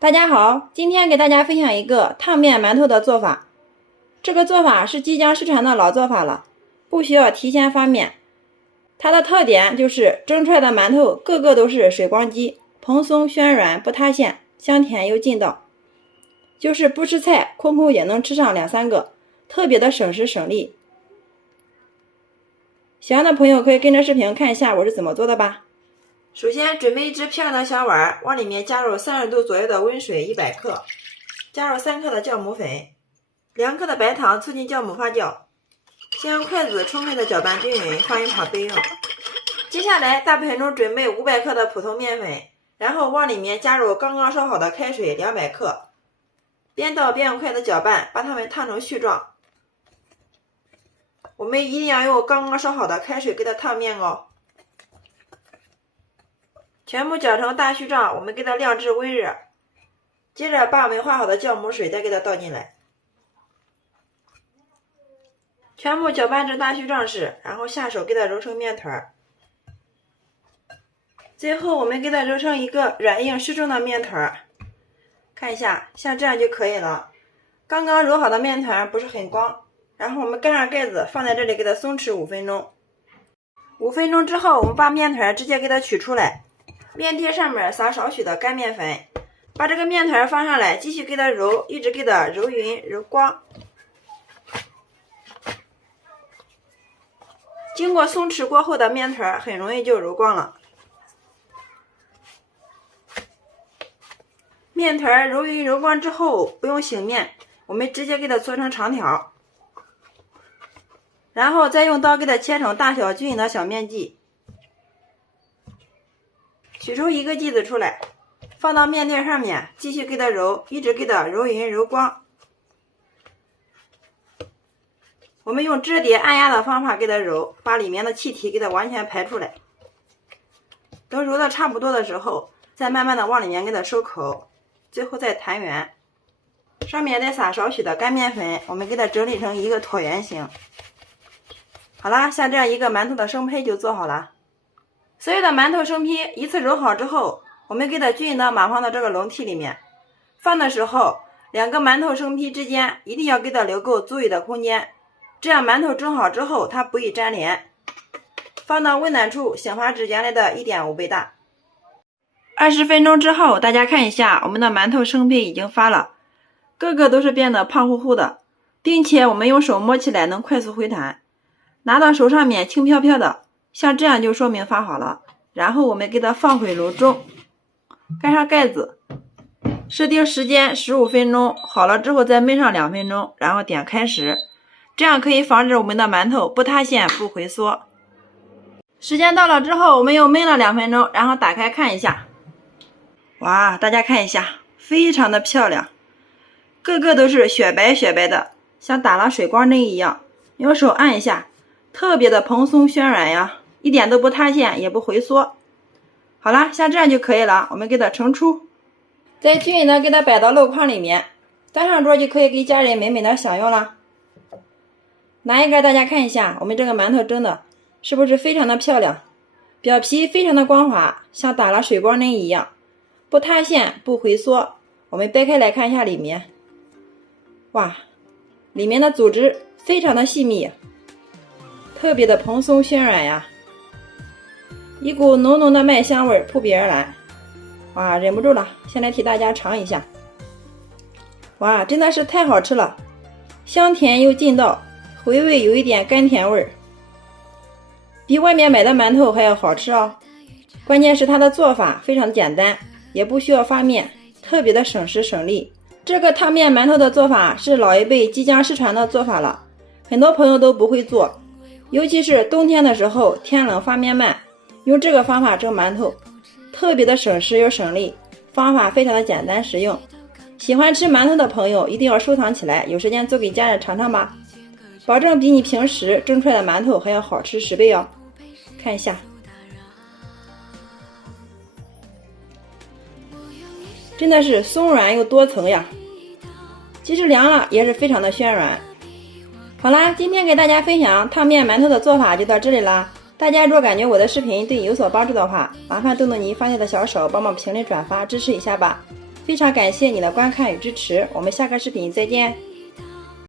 大家好，今天给大家分享一个烫面馒头的做法。这个做法是即将失传的老做法了，不需要提前发面。它的特点就是蒸出来的馒头个个都是水光肌，蓬松暄软，不塌陷，香甜又劲道。就是不吃菜，空空也能吃上2-3个，特别的省时省力。喜欢的朋友可以跟着视频看一下我是怎么做的吧。首先准备一只漂亮的小碗，往里面加入30度左右的温水100克，加入3克的酵母粉，2克的白糖促进酵母发酵。先用筷子充分的搅拌均匀，放一旁备用。接下来大盆中准备500克的普通面粉，然后往里面加入刚刚烧好的开水200克，边倒边用筷子搅拌，把它们烫成絮状。我们一定要用刚刚烧好的开水给它烫面哦。全部搅成大絮状，我们给它晾至温热。接着把我们化好的酵母水再给它倒进来，全部搅拌至大絮状时，然后下手给它揉成面团。最后我们给它揉成一个软硬适中的面团，看一下，像这样就可以了。刚刚揉好的面团不是很光，然后我们盖上盖子，放在这里给它松弛5分钟。5分钟之后，我们把面团直接给它取出来，面贴上面撒少许的干面粉，把这个面团放上来，继续给它揉，一直给它揉匀揉光。经过松弛过后的面团很容易就揉光了。面团揉匀揉光之后，不用醒面，我们直接给它搓成长条，然后再用刀给它切成大小均匀的小面剂。取出一个剂子出来，放到面贴上面，继续给它揉，一直给它揉匀揉光。我们用折叠按压的方法给它揉，把里面的气体给它完全排出来。等揉的差不多的时候，再慢慢的往里面给它收口，最后再弹圆。上面再撒少许的干面粉，我们给它整理成一个椭圆形。好啦，像这样一个馒头的生胚就做好了。所有的馒头生坯一次揉好之后，我们给它均匀的码放到这个笼屉里面。放的时候，2个馒头生坯之间一定要给它留够足裕的空间，这样馒头蒸好之后它不易粘连。放到温暖处，醒发至原来的1.5倍大。20分钟之后，大家看一下，我们的馒头生坯已经发了，个个都是变得胖乎乎的，并且我们用手摸起来能快速回弹，拿到手上面轻飘飘的，像这样就说明发好了。然后我们给它放回炉中，盖上盖子，设定时间15分钟，好了之后再焖上2分钟，然后点开时，这样可以防止我们的馒头不塌陷不回缩。时间到了之后，我们又焖了2分钟，然后打开看一下。哇，大家看一下，非常的漂亮，个个都是雪白雪白的，像打了水光针一样。用手按一下，特别的蓬松暄软呀，一点都不塌陷也不回缩。好啦，像这样就可以了，我们给它盛出，再均匀的给它摆到镂筐里面，端上桌就可以给家人美美的享用了。拿一个大家看一下，我们这个馒头蒸的是不是非常的漂亮，表皮非常的光滑，像打了水光针一样，不塌陷不回缩。我们掰开来看一下里面，哇，里面的组织非常的细密，特别的蓬松暄软呀，一股浓浓的麦香味扑鼻而来。哇，忍不住了，先来替大家尝一下。哇，真的是太好吃了，香甜又劲道，回味有一点甘甜味儿，比外面买的馒头还要好吃哦。关键是它的做法非常简单，也不需要发面，特别的省时省力。这个烫面馒头的做法是老一辈即将失传的做法了，很多朋友都不会做，尤其是冬天的时候，天冷发面慢，用这个方法蒸馒头，特别的省时又省力，方法非常的简单实用。喜欢吃馒头的朋友一定要收藏起来，有时间做给家人尝尝吧，保证比你平时蒸出来的馒头还要好吃10倍哦。看一下，真的是松软又多层呀，即使凉了也是非常的暄软。好啦，今天给大家分享烫面馒头的做法就到这里啦。大家若感觉我的视频对你有所帮助的话，麻烦动动你发财的小手帮忙评论转发支持一下吧。非常感谢你的观看与支持，我们下个视频再见。